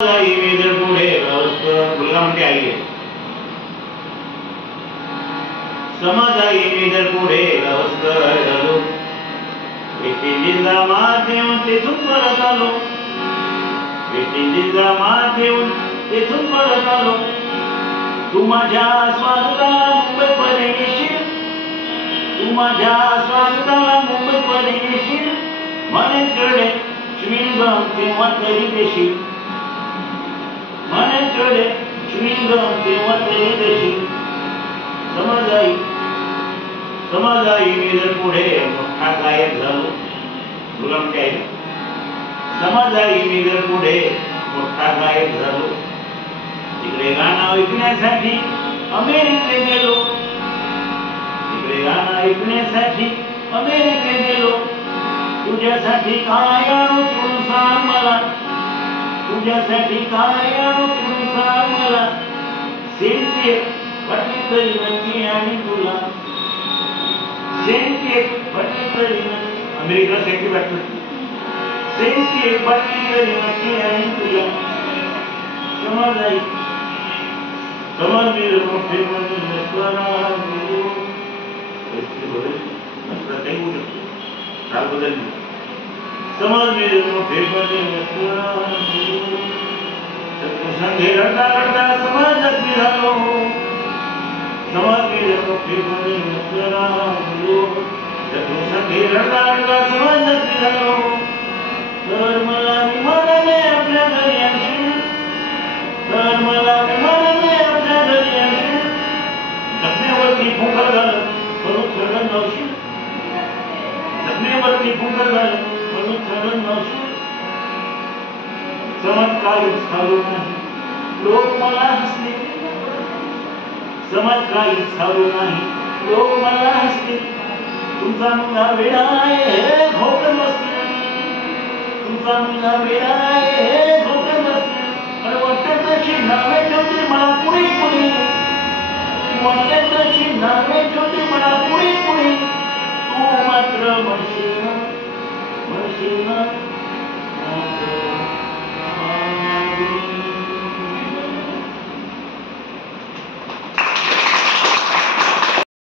पुढे मुलगा म्हणते आई समाजाई मी जर पुढे गवसकर झालो वेस्टिंडीजला मात देऊन तेथून परत आलो वेस्टिंडीजला मात देऊन तेथून परत आलो तू माझ्या स्वागताला मुंबईपर्यंत येशील तू माझ्या स्वागताला मुंबईपर्यंत येशील मनेकडे च्युइंगम तेव्हा तरी देशील मनेकडे च्युइंगम तेव्हा तरी देशील समाजाई मी जर पुढे मोठा गायक झालो तुला म्हणते आहे समाजाई मी जर पुढे मोठा गायक झालो तिकडे गाणं ऐकण्यासाठी अमेरिकेत गेलो तिकडे गाणं ऐकण्यासाठी अमेरिकेत गेलो तुझ्यासाठी काय आणू तू सांग मला तुझ्यासाठी काय आणू तू सांग मला सेंटे वाटली तरी नक्की आणि तुला सेंटे वाटली तरी अमेरिकेला सेंटे वाटली सेंटे वाटली तरी नक्की आणि तुला समाजाई समाज मोठे काल बदलली समाज मोठे संघे रडता रडता समाजात निघालो समाज मोठे संघे रडता रडता समाजात निघालो तर मला विमानाने आपल्या घरी आणशील तर मला विमानाने आपल्या घरी आणशील जखमेवरती फुंकर झालं म्हणून चढण नवशील जखमेवरती फुंकर झालं म्हणून चढण नवशील चमत्कारी झालो नाही लोक मला हसले चमत्कारी झालो नाही लोक मला हसले तुमचा मुलगा वेडा आहे घोकत बसले तुमचा मुलगा वेडा आहे घोकत बसले अरे वाटत तशी नावे ठेवते मला पुढे पुढे वाटत तशी नावे ठेवते मला पुढे पुढे तू मात्र म्हणशील ना